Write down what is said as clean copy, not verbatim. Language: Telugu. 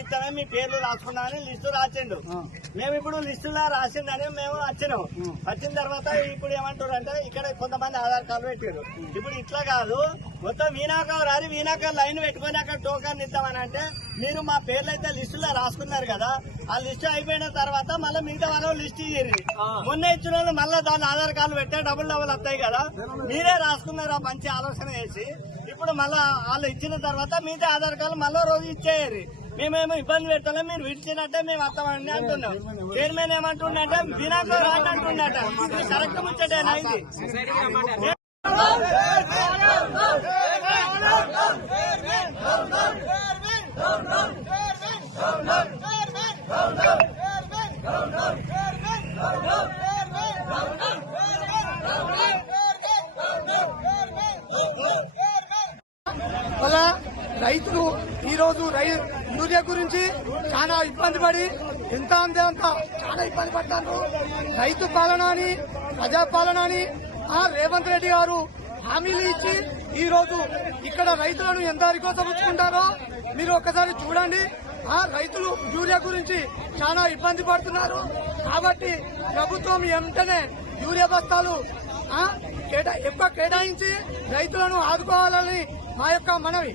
ఇస్తామే మీ పేర్లు రాసుకున్నామని లిస్టు రాసిండు. మేము ఇప్పుడు లిస్టులో రాసిందని మేము వచ్చినాం. వచ్చిన తర్వాత ఇప్పుడు ఏమంటారు అంటే ఇక్కడ కొంతమంది ఆధార్ కార్డు పెట్టారు. ఇప్పుడు ఇట్లా కాదు, మొత్తం వీణాకర్ రాని వీణాకర్ లైన్ పెట్టుకుని అక్కడ టోకన్ ఇస్తామని అంటే మీరు మా పేర్లు అయితే లిస్టులో రాసుకున్నారు కదా, ఆ లిస్టు అయిపోయిన తర్వాత మళ్ళీ మిగతా వాళ్ళు లిస్ట్ ఇయ్యి. మొన్న ఇచ్చిన వాళ్ళు మళ్ళీ దాని ఆధార్ కార్డు పెట్టే డబుల్ వస్తాయి కదా, మీరే రాసుకున్నారు ఆ మంచి ఆలోచన చేసి. ఇప్పుడు మళ్ళా వాళ్ళు ఇచ్చిన తర్వాత మిగతా ఆధార్ కార్డు మళ్ళీ రోజు ఇచ్చేయాలి. మేమేమో ఇబ్బంది పెట్టాలి, మీరు విడిచినట్టే మేము వస్తామండి అంటున్నాం. చైర్మన్ ఏమంటుండే వీణాకర్ రాని అంటున్నట. కరెక్ట్ ముచ్చటేనా ఇది? అలా రైతులు ఈ రోజు యూరియా గురించి చాలా ఇబ్బంది పడి ఎంత అంతే అంత చాలా ఇబ్బంది పడతారు. రైతు పాలన అని ప్రజాపాలన అని రేవంత్ రెడ్డి గారు హామీలు ఇచ్చి ఈ రోజు ఇక్కడ రైతులను ఎంత కోసం ఉంచుకుంటారో మీరు ఒక్కసారి చూడండి. రైతులు యూరియా గురించి చాలా ఇబ్బంది పడుతున్నారు. కాబట్టి ప్రభుత్వం వెంటనే యూరియా బస్తాలు ఎక్కువ కేటాయించి రైతులను ఆదుకోవాలని మా యొక్క మనవి.